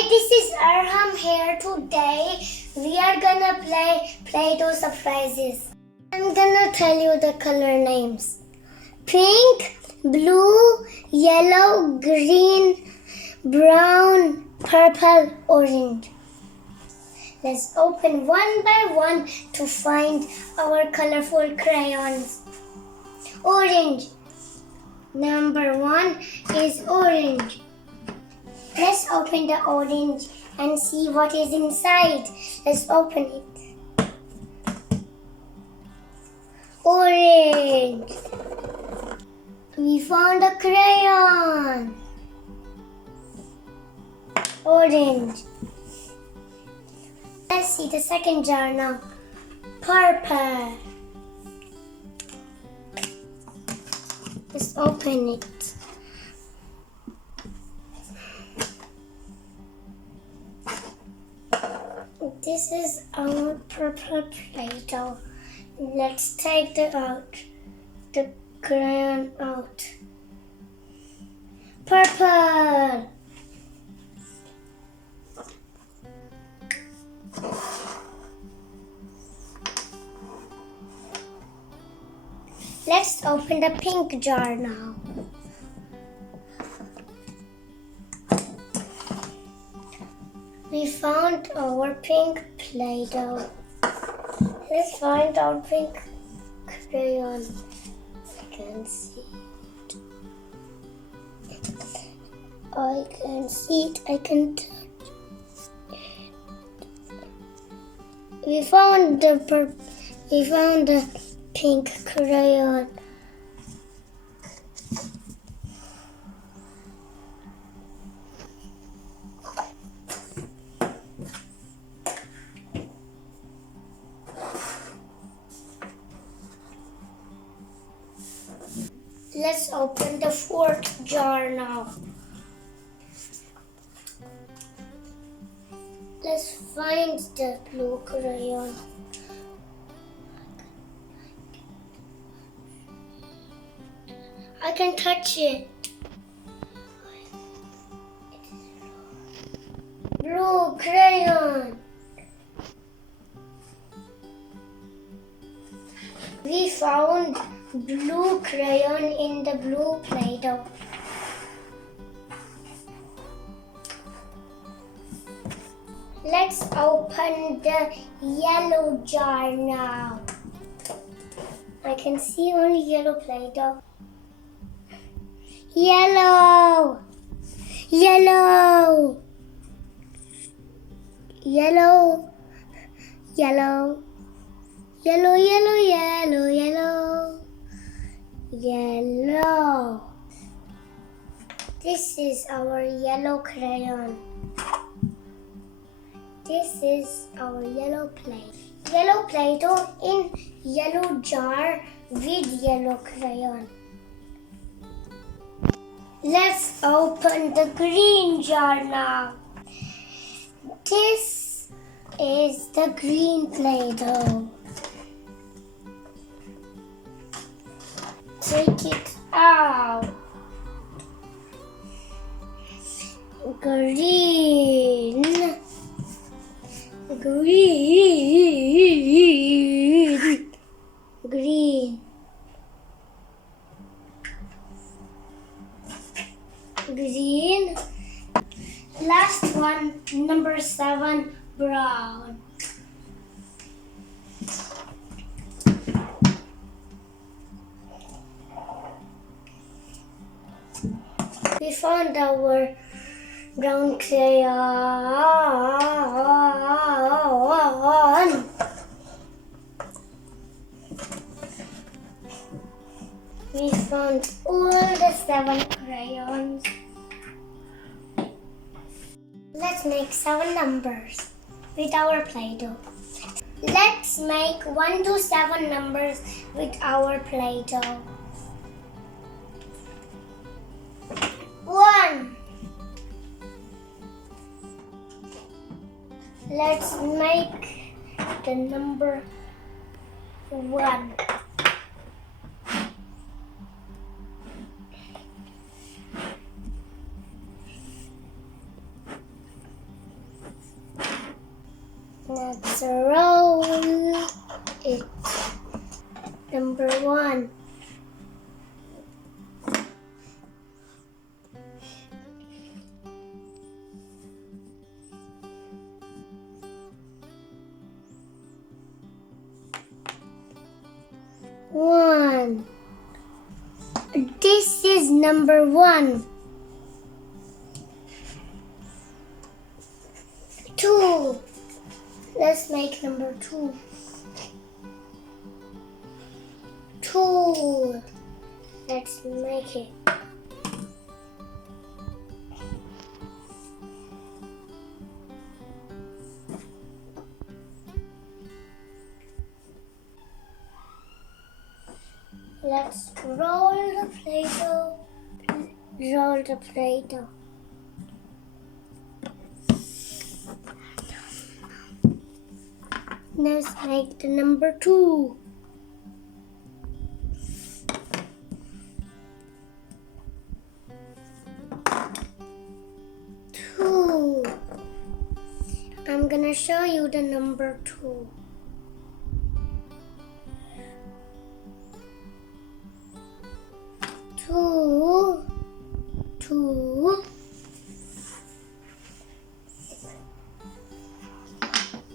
Hi, this is Arham here. Today we are gonna play Play-Doh surprises. I'm gonna tell you the color names: pink, blue, yellow, green, brown, purple, orange. Let's open one by one to find our colorful crayons. Orange. Number 1 is orange. Let's open the orange and see what is inside. Let's open it. Orange. We found a crayon. Orange. Let's see the second jar now. Purple. Let's open it. This is our purple Play-Doh. Let's take the crayon out. Purple. Let's open the pink jar now. We found our pink Play-Doh. Let's find our pink crayon. I can see it. I can see it. I can touch it. We found the pink crayon. Let's open the fourth jar now. Let's find the blue crayon. I can touch it. Blue crayon. We found blue crayon in the blue Play-Doh. Let's open the yellow jar now. I can see only yellow Play-Doh. Yellow! Yellow! Yellow! Yellow! Yellow, yellow, yellow, yellow. Yellow. This is our yellow crayon. This is our yellow Yellow Play-Doh in yellow jar with yellow crayon. Let's open the green jar now. This is the green Play-Doh. Take it out. Green. Green. Green. Green. Last one, number 7, brown. We found our brown crayon. We found all the 7 crayons. Let's make 7 numbers with our Play-Doh. Let's make 1 to 7 numbers with our Play-Doh. 1. Let's make the number 1. Let's roll it. Number 1. One. This is number 1. 2. Let's make number 2. 2. Let's make it. Let's roll the Play-Doh. Roll the Play-Doh. Let's make the number 2. 2. I'm gonna show you the number 2. 2. 2.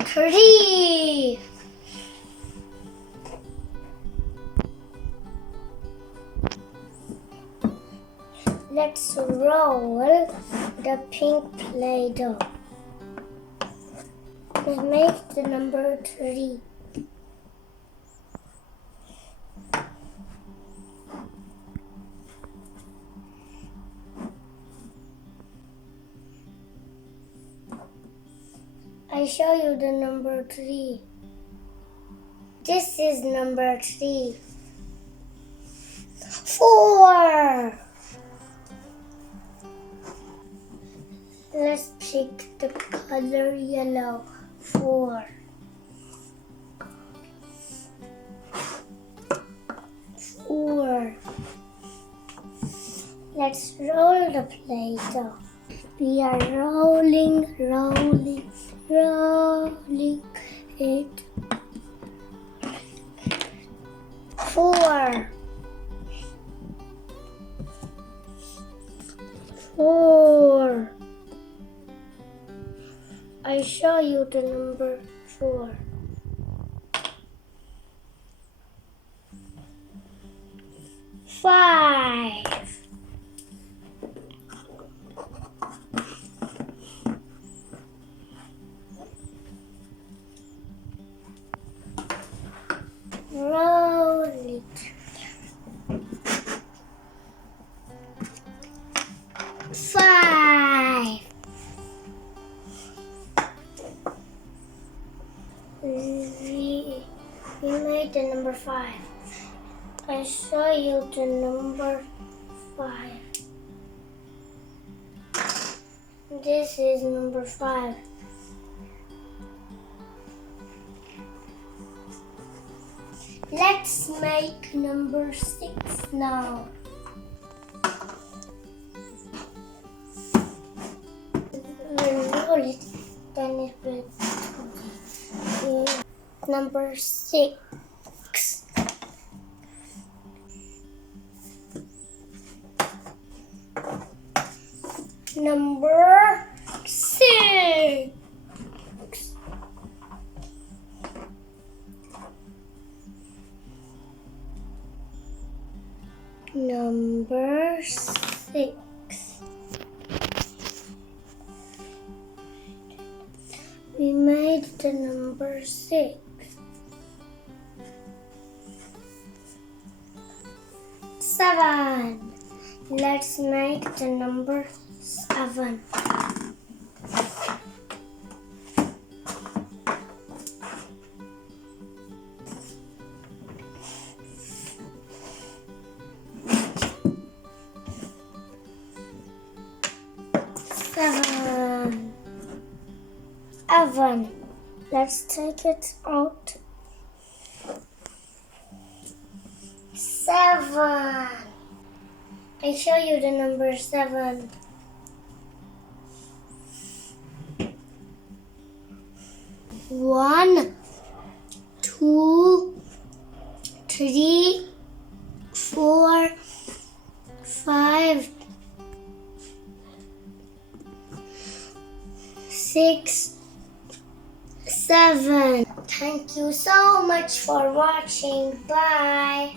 3. Let's roll the pink Play-Doh. Let's make the number 3. I show you the number 3. This is number 3. 4. Let's pick the color yellow. 4. 4. Let's roll the Play-Doh. We are rolling it. 4. 4. I show you the number 4. 5. Roll it. 5. We made the number 5. I show you the number 5. This is number 5. Let's make number 6 now. We'll roll it, then it will be number 6. Number 6. Number 6. We made the number 6. 7. Let's make the number 7. 7. Let's take it out. 7. I show you the number 7. 1, 2, 3, 4, 5, 6, 7. Thank you so much for watching. Bye.